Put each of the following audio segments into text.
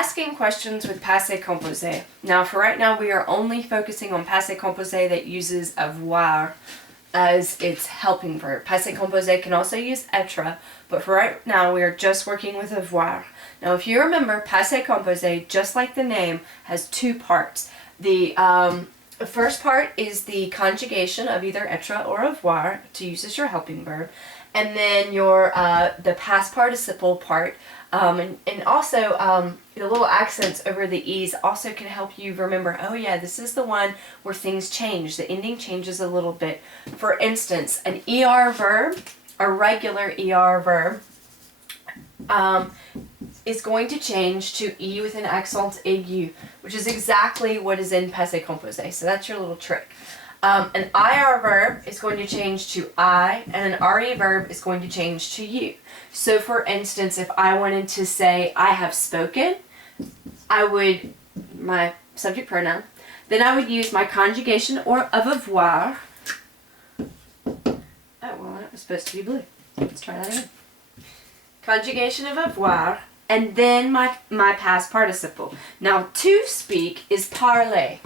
asking questions with Passé Composé. Now, for right now, we are only focusing on Passé Composé that uses avoir as its helping verb. Passé Composé can also use être, but for right now, we are just working with avoir. Now, if you remember, Passé Composé, just like the name, has two parts. The first part is the conjugation of either être or avoir to use as your helping verb, and then your the past participle part. And also the little accents over the E's also can help you remember, oh yeah, this is the one where things change. The ending changes a little bit. For instance, an ER verb, a regular ER verb, is going to change to E with an accent aigu, which is exactly what is in Passé Composé. So that's your little trick. An IR verb is going to change to I, and an RE verb is going to change to you. So for instance, if I wanted to say I have spoken, I would, my subject pronoun, then I would use my conjugation of avoir. Oh, well, that was supposed to be blue. Let's try that again. Conjugation of avoir, and then my past participle. Now, to speak is parler.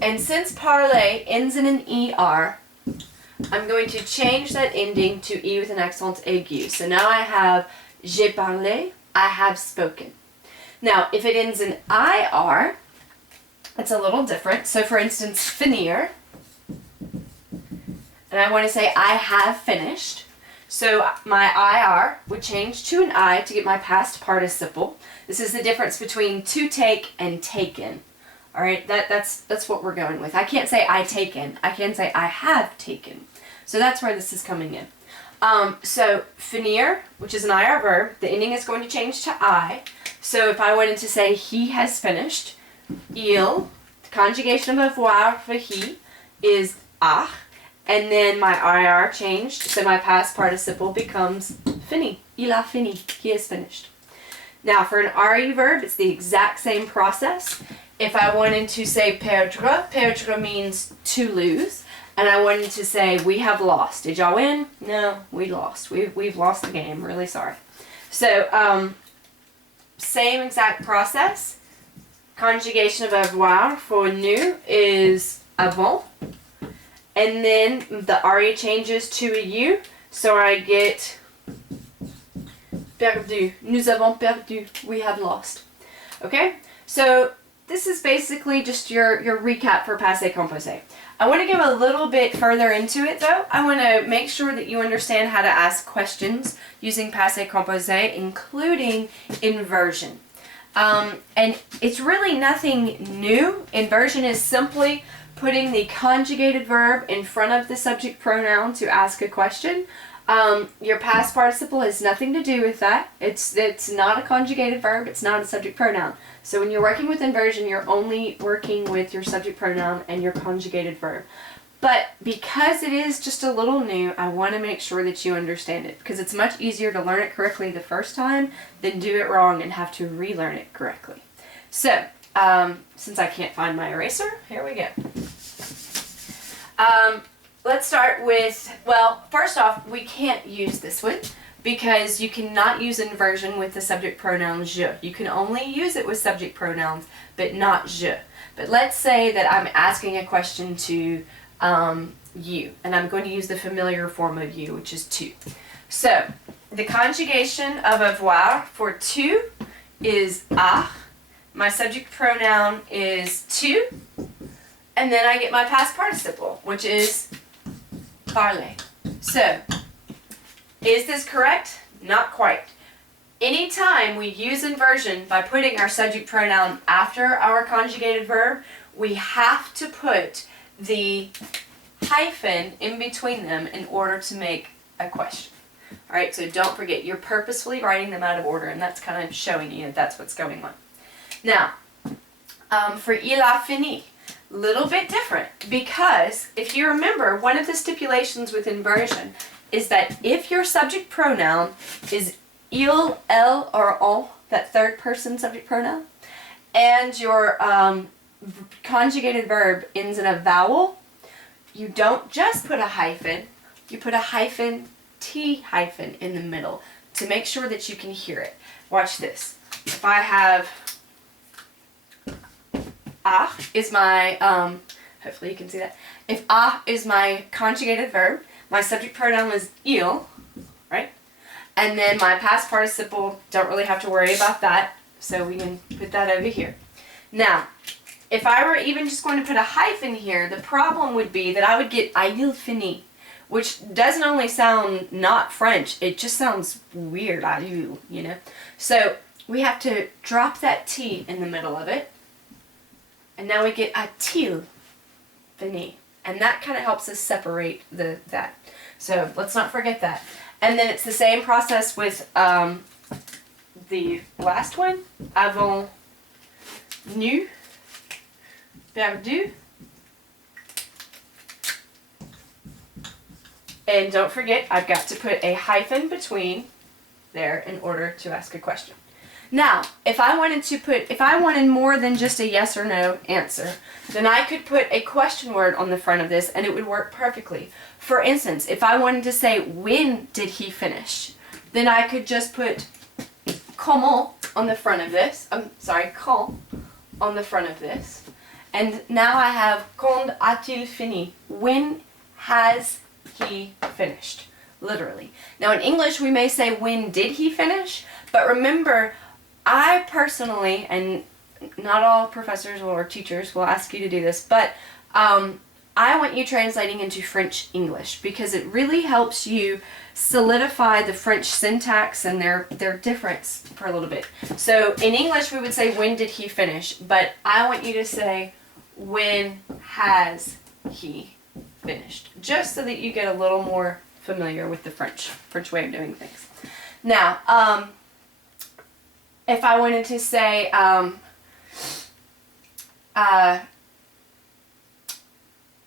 And since parler ends in an ER, I'm going to change that ending to E with an accent aigu. So now I have j'ai parlé, I have spoken. Now, if it ends in IR, it's a little different. So for instance, finir, and I want to say I have finished. So my IR would change to an I to get my past participle. This is the difference between to take and taken. All right, that's what we're going with. I can't say I taken. I can say I have taken. So that's where this is coming in. So finir, which is an IR verb, the ending is going to change to I. So if I wanted to say he has finished, il, the conjugation of avoir for he, is a, and then my IR changed, so my past participle becomes fini. Il a fini. He has finished. Now for an RE verb, it's the exact same process. If I wanted to say perdre, perdre means to lose, and I wanted to say we have lost. Did y'all win? No, we lost. We've lost the game. Really sorry. So same exact process. Conjugation of avoir for nous is avant, and then the RE changes to a U, so I get perdu. Nous avons perdu. We have lost. Okay, so this is basically just your recap for Passé Composé. I want to go a little bit further into it though. I want to make sure that you understand how to ask questions using Passé Composé, including inversion. And it's really nothing new. Inversion is simply putting the conjugated verb in front of the subject pronoun to ask a question. Your past participle has nothing to do with that. It's not a conjugated verb. It's not a subject pronoun. So when you're working with inversion, you're only working with your subject pronoun and your conjugated verb. But because it is just a little new, I want to make sure that you understand it, because it's much easier to learn it correctly the first time than do it wrong and have to relearn it correctly. So, since I can't find my eraser, here we go. Let's start with, well, first off, we can't use this one because you cannot use inversion with the subject pronoun je. You can only use it with subject pronouns, but not je. But let's say that I'm asking a question to you, and I'm going to use the familiar form of you, which is tu. So, the conjugation of avoir for tu is a. My subject pronoun is tu, and then I get my past participle, which is parler. So, is this correct? Not quite. Anytime we use inversion by putting our subject pronoun after our conjugated verb, we have to put the hyphen in between them in order to make a question. Alright, so don't forget, you're purposefully writing them out of order, and that's kind of showing you that that's what's going on. Now, for il a fini, little bit different, because if you remember, one of the stipulations with inversion is that if your subject pronoun is il, elle, or on, that third person subject pronoun, and your conjugated verb ends in a vowel, you don't just put a hyphen, you put a hyphen, T hyphen in the middle to make sure that you can hear it. Watch this. if I have is my, hopefully you can see that. If is my conjugated verb, my subject pronoun is il, right? And then my past participle, don't really have to worry about that, so we can put that over here. Now, if I were even just going to put a hyphen here, the problem would be that I would get il fini, which doesn't only sound not French, it just sounds weird, you know? So we have to drop that T in the middle of it, and now we get a-t-il fini, and that kind of helps us separate that. So let's not forget that. And then it's the same process with the last one, avant nu, perdu. And don't forget, I've got to put a hyphen between there in order to ask a question. Now, if I wanted more than just a yes or no answer, then I could put a question word on the front of this and it would work perfectly. For instance, if I wanted to say, when did he finish? Then I could just put comment on the front of this. Quand on the front of this. And now I have quand a-t-il fini? When has he finished? Literally. Now in English we may say, when did he finish? But remember, I personally, and not all professors or teachers will ask you to do this, but I want you translating into French English because it really helps you solidify the French syntax and their difference for a little bit. So in English we would say, when did he finish? But I want you to say, when has he finished? Just so that you get a little more familiar with the French way of doing things. Now, if I wanted to say,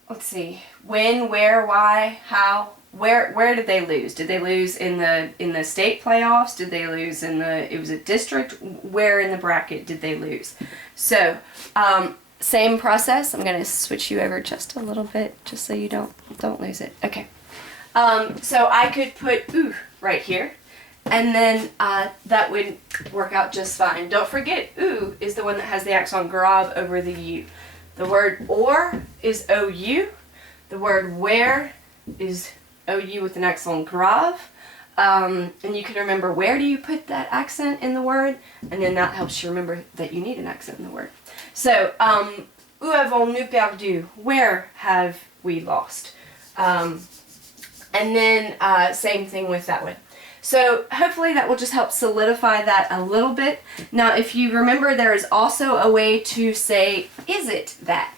let's see, when, where, why, how, where did they lose? Did they lose in the state playoffs? Did they lose it was a district? Where in the bracket did they lose? So, same process. I'm going to switch you over just a little bit, just so you don't lose it. Okay. So I could put ooh right here, and then that would work out just fine. Don't forget, ooh is the one that has the accent grave over the U. The word or is OU. The word where is OU with an accent grave. And you can remember, where do you put that accent in the word? And then that helps you remember that you need an accent in the word. So, où avons-nous perdu? Where have we lost? And then same thing with that one. So hopefully that will just help solidify that a little bit. Now if you remember, there is also a way to say, is it that?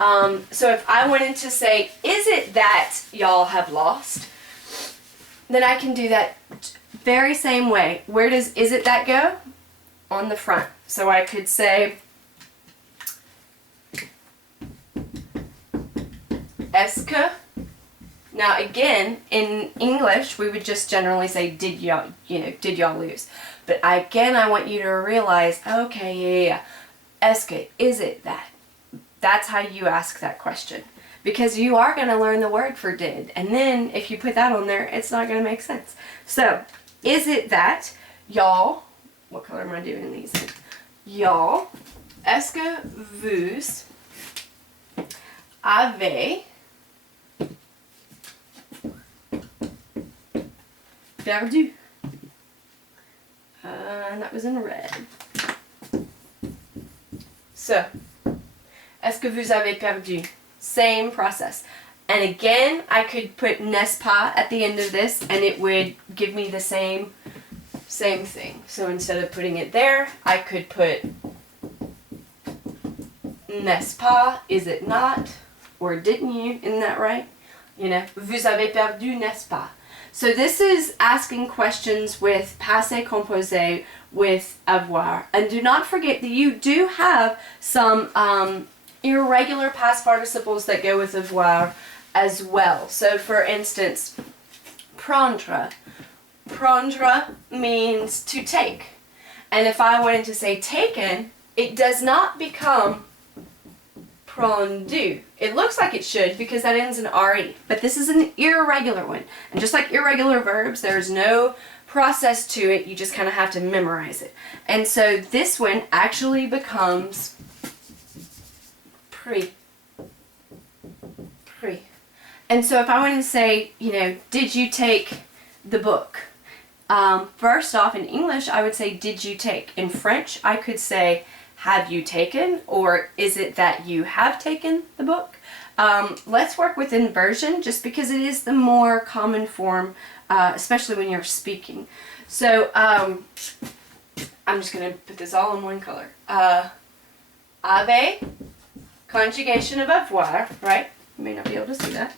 So if I wanted to say, is it that y'all have lost? Then I can do that very same way. Where does is it that go? On the front. So I could say, est-ce que? Now again, in English, we would just generally say, did y'all lose? But again, I want you to realize, okay, yeah. Est-ce que, is it that? That's how you ask that question. Because you are going to learn the word for did. And then, if you put that on there, it's not going to make sense. So, is it that y'all, what color am I doing these in? Y'all, est-ce que vous avez perdu? And that was in red. So, est-ce que vous avez perdu? Same process. And again, I could put n'est-ce pas at the end of this and it would give me the same thing. So instead of putting it there, I could put n'est-ce pas, is it not? Or didn't you? Isn't that right? You know, vous avez perdu, n'est-ce pas? So this is asking questions with Passé, Composé, with Avoir. And do not forget that you do have some irregular past participles that go with avoir as well. So for instance, prendre. Prendre means to take. And if I wanted to say taken, it does not become prendu. It looks like it should because that ends in re, but this is an irregular one. And just like irregular verbs, there's no process to it. You just kind of have to memorize it. And so this one actually becomes pris. Pris. And so if I wanted to say, you know, did you take the book? First off, in English, I would say, did you take? In French, I could say, have you taken? Or is it that you have taken the book? Let's work with inversion just because it is the more common form, especially when you're speaking. So, I'm just going to put this all in one color. Avait, conjugation of avoir, right? You may not be able to see that.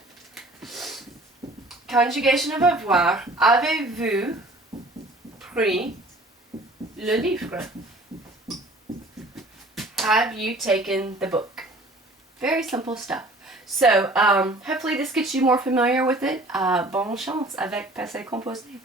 Conjugation of avoir. Avez-vous pris le livre? Have you taken the book? Very simple stuff. So, hopefully this gets you more familiar with it. Bonne chance avec Passé Composé.